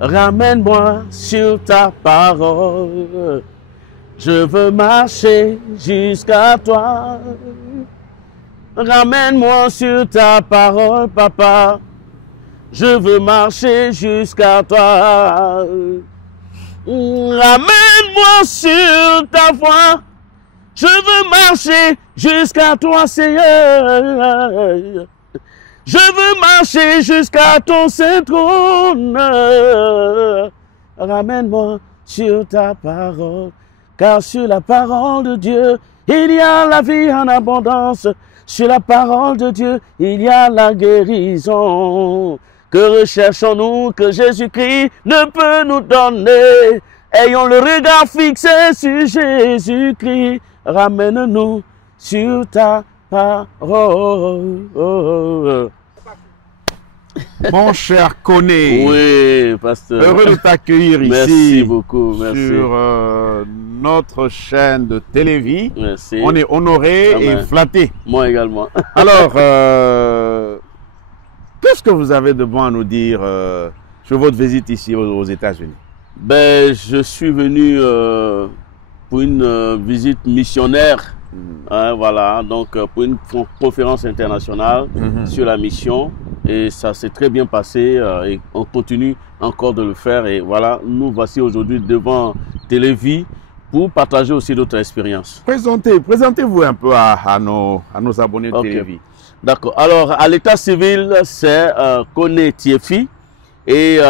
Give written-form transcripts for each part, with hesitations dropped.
ramène-moi sur ta parole. Je veux marcher jusqu'à toi. Ramène-moi sur ta parole, papa. Je veux marcher jusqu'à toi. Ramène-moi sur ta voie. Je veux marcher jusqu'à toi, Seigneur. Je veux marcher jusqu'à ton saint trône. Ramène-moi sur ta parole. Car sur la parole de Dieu, il y a la vie en abondance. Sur la parole de Dieu, il y a la guérison. Que recherchons-nous que Jésus-Christ ne peut nous donner? Ayons le regard fixé sur Jésus-Christ. Ramène-nous sur ta parole. Mon cher Koné, oui, pasteur. Heureux de t'accueillir ici. Merci beaucoup, merci. Sur notre chaîne de Télévie. Merci. On est honoré Amen. et flatté. Moi également. Alors, qu'est-ce que vous avez de bon à nous dire sur votre visite ici aux États-Unis? Ben, je suis venu pour une visite missionnaire. Hein, voilà, donc pour une conférence internationale sur la mission. Et ça s'est très bien passé et on continue encore de le faire. Et voilà, nous voici aujourd'hui devant Télévie pour partager aussi d'autres expériences. Présentez-vous un peu à nos abonnés de Télévie. D'accord. Alors, à l'état civil, c'est Koné Tiefi et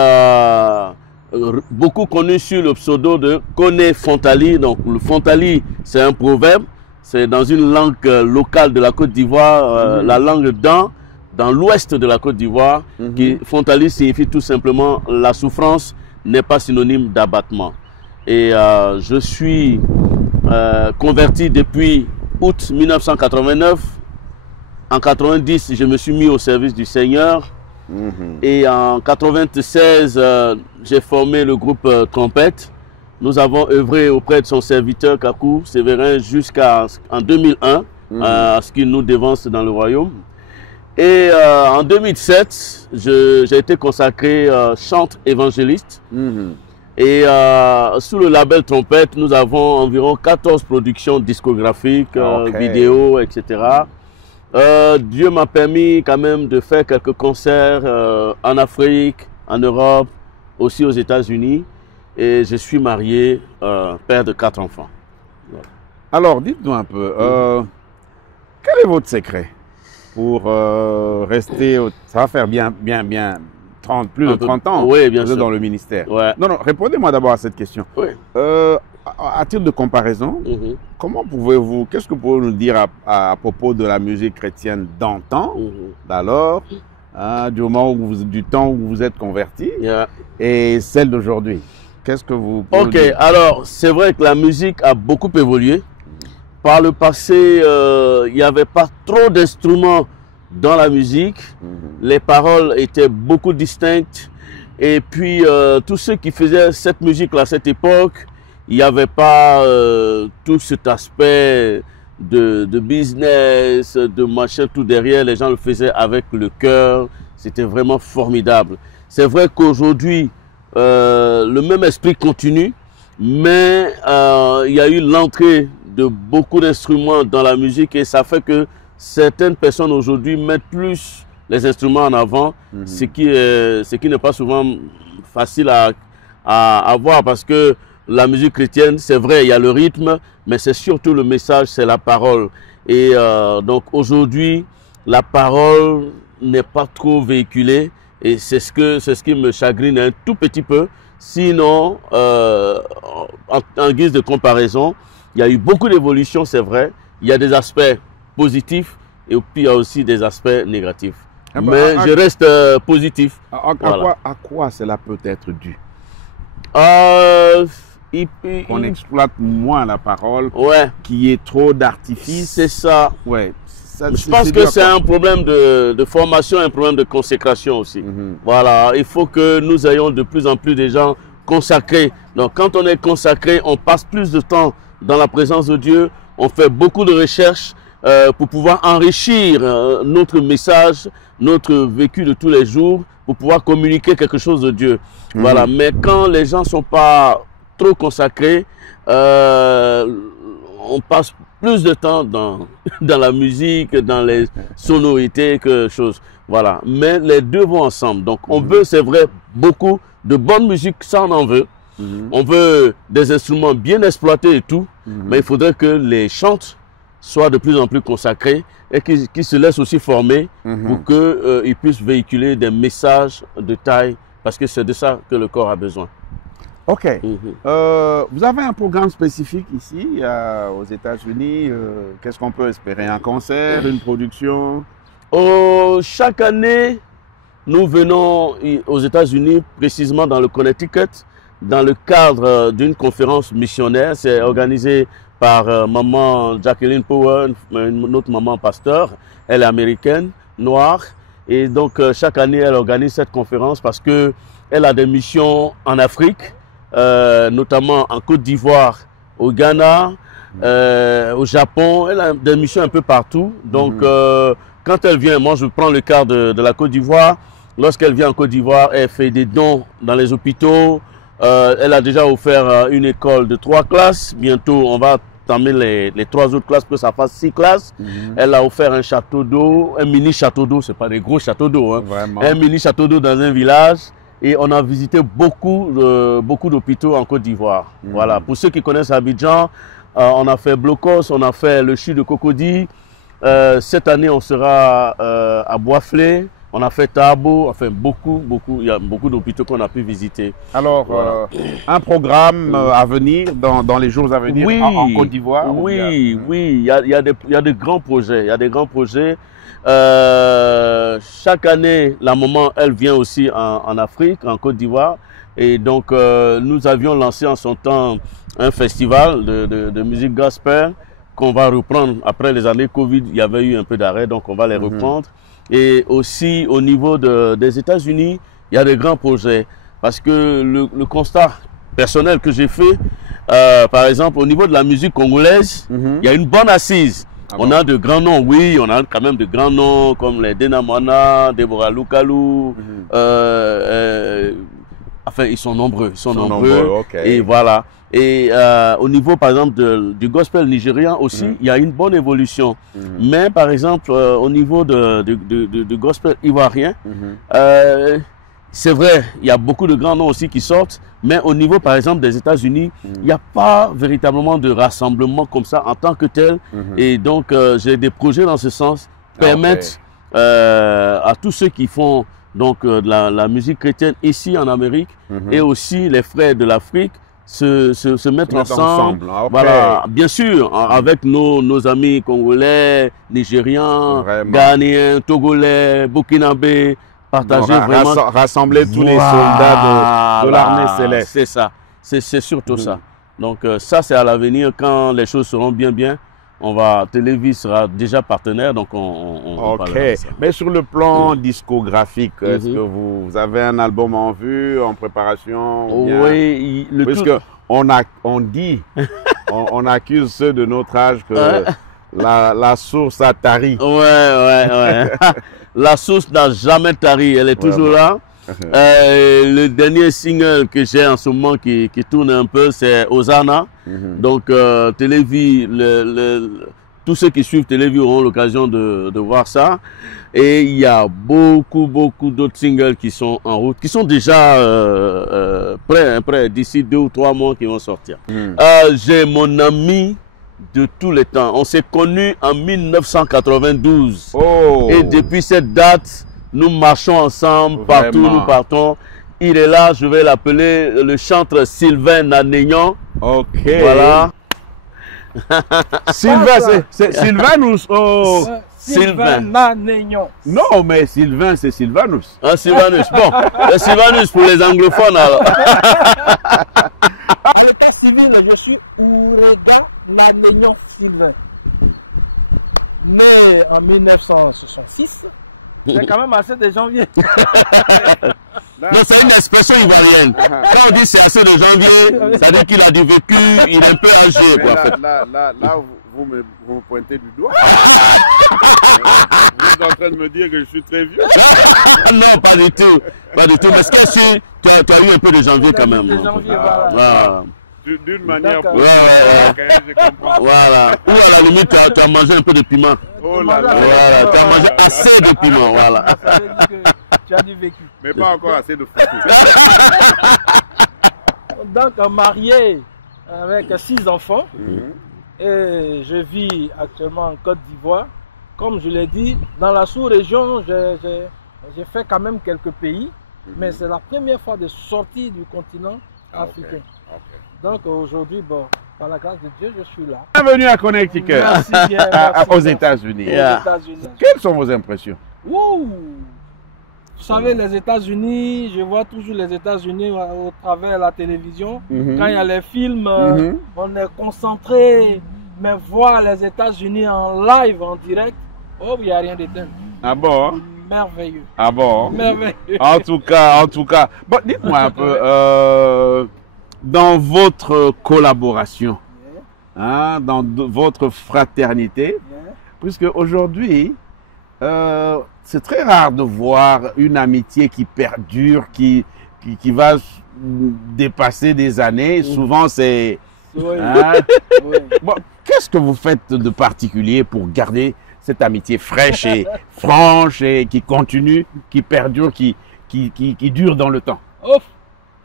beaucoup connu sur le pseudo de Koné Fontali. Donc, le Fontali, c'est un proverbe. C'est dans une langue locale de la Côte d'Ivoire, la langue dans l'ouest de la Côte d'Ivoire. Fontali signifie tout simplement la souffrance n'est pas synonyme d'abattement. Et je suis converti depuis août 1989. En 90, je me suis mis au service du Seigneur. Et en 96, j'ai formé le groupe Trompette. Nous avons œuvré auprès de son serviteur Kakou Séverin jusqu'en 2001, à ce qu'il nous dévance dans le royaume. Et en 2007, j'ai été consacré chante évangéliste. Et sous le label Trompette, nous avons environ 14 productions discographiques, vidéos, etc. Dieu m'a permis quand même de faire quelques concerts en Afrique, en Europe, aussi aux États-Unis. Et je suis marié, père de 4 enfants. Voilà. Alors, dites-nous un peu, quel est votre secret pour rester, ça va faire plus de 30 ans oui, bien vous êtes sûr. dans le ministère. Ouais. Non, répondez-moi d'abord à cette question. Oui. À titre de comparaison, qu'est-ce que vous pouvez nous dire à propos de la musique chrétienne d'antan, d'alors, du temps où vous êtes converti, et celle d'aujourd'hui? Qu'est-ce que vous pouvez nous dire? Alors, c'est vrai que la musique a beaucoup évolué. Par le passé, il n'y avait pas trop d'instruments dans la musique. Les paroles étaient beaucoup distinctes. Et puis, tous ceux qui faisaient cette musique-là à cette époque, il n'y avait pas tout cet aspect de business, de machin, tout derrière. Les gens le faisaient avec le cœur. C'était vraiment formidable. C'est vrai qu'aujourd'hui, le même esprit continue, mais il y a eu l'entrée de beaucoup d'instruments dans la musique et ça fait que certaines personnes aujourd'hui mettent plus les instruments en avant, ce qui n'est pas souvent facile à voir parce que la musique chrétienne, c'est vrai, il y a le rythme, mais c'est surtout le message, c'est la parole. Et donc aujourd'hui, la parole n'est pas trop véhiculée et c'est ce qui me chagrine un tout petit peu. Sinon, en guise de comparaison, il y a eu beaucoup d'évolutions, c'est vrai. Il y a des aspects positifs et puis il y a aussi des aspects négatifs. Mais je reste positif. À quoi cela peut être dû? On exploite moins la parole, qui est trop d'artifice. C'est ça. Ouais. Je pense que c'est un problème de formation, un problème de consécration aussi. Voilà, il faut que nous ayons de plus en plus de gens consacrés. Donc quand on est consacré, on passe plus de temps dans la présence de Dieu, on fait beaucoup de recherches pour pouvoir enrichir notre message, notre vécu de tous les jours pour pouvoir communiquer quelque chose de Dieu. Voilà. Mais quand les gens ne sont pas trop consacrés, on passe plus de temps dans la musique, dans les sonorités que chose. Voilà. Mais les deux vont ensemble. Donc on veut, c'est vrai, beaucoup de bonne musique, ça on en veut. On veut des instruments bien exploités et tout, mais il faudrait que les chantes soient de plus en plus consacrés et qu'ils se laissent aussi former pour qu'ils puissent véhiculer des messages de taille, parce que c'est de ça que le corps a besoin. Ok. Vous avez un programme spécifique ici aux États-Unis. Qu'est-ce qu'on peut espérer? Un concert, une production? Chaque année, nous venons aux États-Unis, précisément dans le Connecticut, dans le cadre d'une conférence missionnaire. C'est organisé par maman Jacqueline Power, une autre maman pasteur. Elle est américaine, noire. Et donc, chaque année, elle organise cette conférence parce qu'elle a des missions en Afrique, notamment en Côte d'Ivoire, au Ghana, au Japon. Elle a des missions un peu partout. Donc, quand elle vient, moi, je prends le cas de la Côte d'Ivoire. Lorsqu'elle vient en Côte d'Ivoire, elle fait des dons dans les hôpitaux. Elle a déjà offert une école de 3 classes. Bientôt, on va terminer les 3 autres classes pour que ça fasse 6 classes. Elle a offert un château d'eau, un mini château d'eau. C'est pas des gros châteaux d'eau, hein. Un mini château d'eau dans un village. Et on a visité beaucoup d'hôpitaux en Côte d'Ivoire. Voilà. Pour ceux qui connaissent Abidjan, on a fait Blocos, on a fait le CHU de Cocody. Cette année, on sera à Boisflé. On a fait Tabo, enfin il y a beaucoup d'hôpitaux qu'on a pu visiter. Alors, voilà. Un programme à venir dans les jours à venir en Côte d'Ivoire? Oui, il y a de grands projets. Il y a des grands projets. Chaque année, la maman, elle vient aussi en Afrique, en Côte d'Ivoire. Et donc, nous avions lancé en son temps un festival de musique gospel qu'on va reprendre après les années Covid. Il y avait eu un peu d'arrêt, donc on va les reprendre. Et aussi au niveau des États-Unis, il y a des grands projets. Parce que le constat personnel que j'ai fait, par exemple, au niveau de la musique congolaise, il y a une bonne assise. On a de grands noms, oui, on a quand même de grands noms comme les Denamana, Deborah Lukalu. Enfin, ils sont nombreux, okay. Et voilà. Et au niveau, par exemple, du gospel nigérian aussi, il y a une bonne évolution. Mais, par exemple, au niveau du gospel ivoirien, c'est vrai, il y a beaucoup de grands noms aussi qui sortent. Mais au niveau, par exemple, des États-Unis, il n'y a pas véritablement de rassemblement comme ça en tant que tel. Et donc, j'ai des projets dans ce sens, permettent à tous ceux qui font donc de la musique chrétienne ici en Amérique et aussi les frères de l'Afrique se mettre ensemble. Voilà, bien sûr, avec nos amis congolais, nigérians, ghanéens, togolais, burkinabés, partager vraiment, rassembler tous les soldats de l'armée céleste. C'est ça, c'est surtout ça. Donc ça, c'est à l'avenir quand les choses seront bien. Télévis sera déjà partenaire, donc on parlera de ça. Mais sur le plan discographique, est-ce que vous avez un album en vue, en préparation? Oui, on dit, on accuse ceux de notre âge que la source a tari. Ouais. La source n'a jamais tari, elle est toujours là. Le dernier single que j'ai en ce moment qui tourne un peu, c'est Hosanna. Donc Télévis, tous ceux qui suivent Télévis auront l'occasion de voir ça. Et il y a beaucoup d'autres singles qui sont en route, qui sont déjà prêts d'ici 2 ou 3 mois qui vont sortir. J'ai mon ami de tous les temps. On s'est connus en 1992. Et depuis cette date, nous marchons ensemble, partout nous partons. Il est là, je vais l'appeler le chanteur Sylvain Nanénian. Voilà. Sylvain, c'est Sylvanus. Sylvain Nanénian. Non, mais Sylvain, c'est Sylvanus. Sylvanus, bon. C'est Sylvanus pour les anglophones alors. À l'état civil, je suis Ourega Nanénian Sylvain. Né en 1966 C'est quand même assez de janvier. Non, c'est une expression ivoirienne. Quand on dit c'est assez de janvier, ça veut dire qu'il a du vécu, il est un peu âgé. Mais Quoi. là, vous me pointez du doigt. Vous êtes en train de me dire que je suis très vieux. Non, pas du tout. Pas du tout. Parce que si, tu as eu un peu de janvier quand même. De janvier, Voilà. voilà. D'une manière D'accord. je comprends. Voilà. Ou à la limite, tu as mangé un peu de piment. Oh là là. Voilà, tu as mangé assez de piment. Voilà. Ça veut dire que tu as du vécu. Mais pas encore assez de photos. Donc, marié avec 6 enfants. Et je vis actuellement en Côte d'Ivoire. Comme je l'ai dit, dans la sous-région, j'ai fait quand même quelques pays. Mais c'est la première fois de sortie du continent africain. Donc aujourd'hui, bon, par la grâce de Dieu, je suis là. Bienvenue à Connecticut, Merci bien, merci, aux États-Unis. Yeah. Aux États-Unis. Quelles sont vos impressions? Ouh. Vous savez, les États-Unis, je vois toujours les États-Unis au travers de la télévision. Quand il y a les films, on est concentré. Mais voir les États-Unis en live, en direct, oh, il n'y a rien de tel. Ah bon? Merveilleux. Ah bon? Merveilleux. En tout cas. Bon, dites-moi un peu, dans votre collaboration, hein, dans votre fraternité, puisque aujourd'hui, c'est très rare de voir une amitié qui perdure, qui va dépasser des années. Souvent, c'est... Oui. Hein? Oui. Bon, qu'est-ce que vous faites de particulier pour garder cette amitié fraîche et franche et qui continue, qui perdure, qui dure dans le temps? Ouf,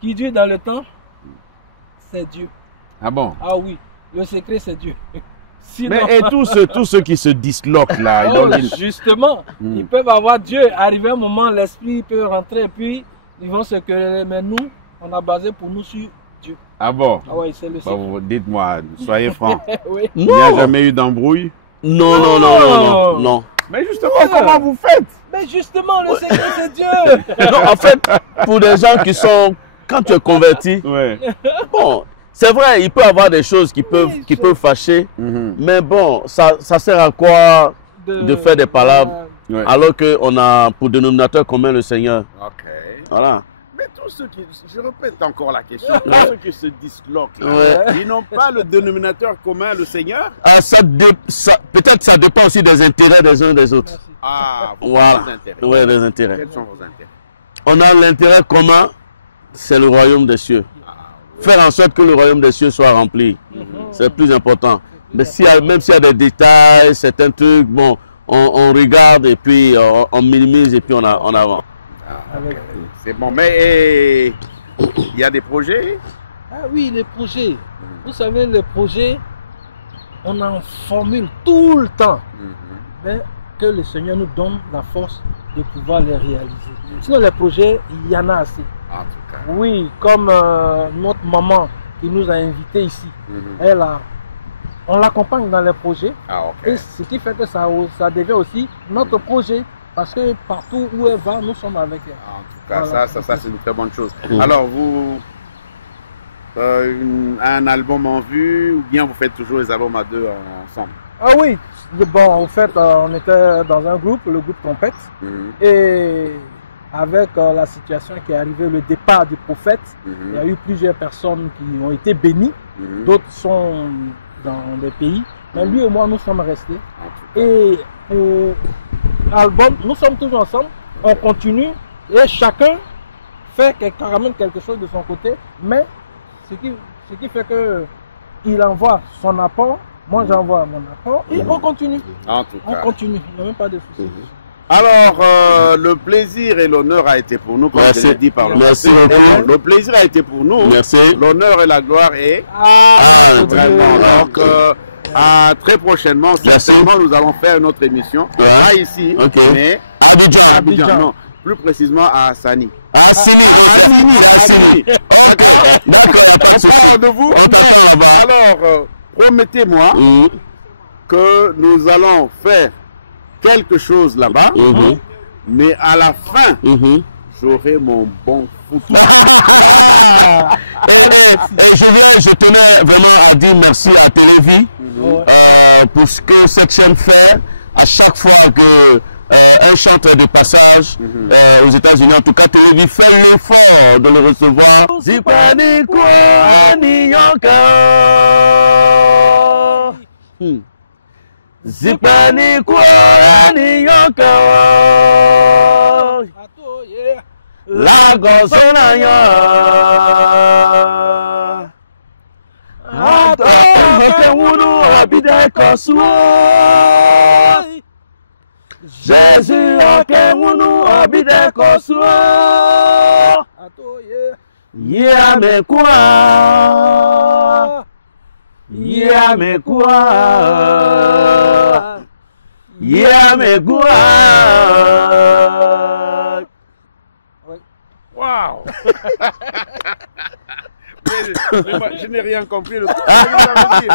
qui dure dans le temps, c'est Dieu. Ah bon? Ah oui, le secret c'est Dieu. Sinon... Mais et tous ceux qui se disloquent là, Oh, justement, ils peuvent avoir Dieu. Arrivé un moment, l'esprit peut rentrer et puis ils vont se quereller. Mais nous, on a basé pour nous sur Dieu. Ah bon? Ah oui, c'est le secret. Bon, dites-moi, soyez francs. Oui. Il n'y a jamais eu d'embrouille? Non. Mais justement, comment vous faites? Mais justement, le secret c'est Dieu. Non, en fait, pour des gens qui sont, quand tu es converti, Ouais. bon, c'est vrai, il peut y avoir des choses qui peuvent fâcher, mais bon, ça sert à quoi de faire des palabres Ouais. alors qu'on a pour dénominateur commun le Seigneur? Ok. Voilà. Mais tous ceux qui, je répète encore la question, tous ceux qui se disloquent, là, Ouais. ils n'ont pas le dénominateur commun, le Seigneur? Ah, peut-être ça dépend aussi des intérêts des uns des autres. Ah, vous Voilà. avez des intérêts. Oui, des intérêts. Quels sont vos intérêts? On a l'intérêt commun, c'est le royaume des cieux. Faire en sorte que le royaume des cieux soit rempli. C'est le plus important. Mais même s'il y a des détails, certains trucs, bon, on regarde et puis on minimise et puis on avance. Ah, ok. C'est bon, mais il y a des projets? Ah oui, les projets. Vous savez, les projets, on en formule tout le temps. Mais que le Seigneur nous donne la force de pouvoir les réaliser. Sinon, les projets, il y en a assez. En tout cas. Oui, comme notre maman qui nous a invités ici. On l'accompagne dans les projets. Ah, ok. Et ce qui fait que ça devient aussi notre projet. Parce que partout où elle va, nous sommes avec elle. En tout cas, Voilà. ça c'est une très bonne chose. Alors, vous, un album en vue, ou bien vous faites toujours les albums à deux ensemble? Ah oui, bon, en fait, on était dans un groupe, le groupe Trompette. Et avec la situation qui est arrivée, le départ du prophète, il y a eu plusieurs personnes qui ont été bénies. D'autres sont dans des pays. Mais lui et moi, nous sommes restés. Et pour l'album, nous sommes toujours ensemble. On continue et chacun fait carrément quelque chose de son côté. Mais ce qui fait que il envoie son apport, moi j'envoie mon apport et on continue. En tout On cas. continue, il n'y a même pas de souci. Alors, le plaisir et l'honneur a été pour nous, comme je l'ai dit par le Merci passé. beaucoup. Le plaisir a été pour nous. Merci. L'honneur et la gloire est vraiment. Donc, à très prochainement, certainement, nous allons faire une autre émission. Pas ici, Ok. mais à Abidjan. Non, plus précisément à Assani. De vous. Alors, promettez-moi que nous allons faire quelque chose là-bas, mais à la fin, j'aurai mon bon football. Je tenais vraiment à dire merci à Télévis pour ce que cette chaîne fait. à chaque fois que un chanteur de passage aux États-Unis, en tout cas, Télévi fait l'effort de le recevoir. Zipani kwa ni yonka. Zipani kwa ni yonka. La gozona ya. Ato ke wunu abide kosuo. Jésus ke wunu abide kosuo. Ya me kwa. Ya me kwa. Ya me kwa. Wow. Mais je n'ai rien compris de tout ce que vous avez dit.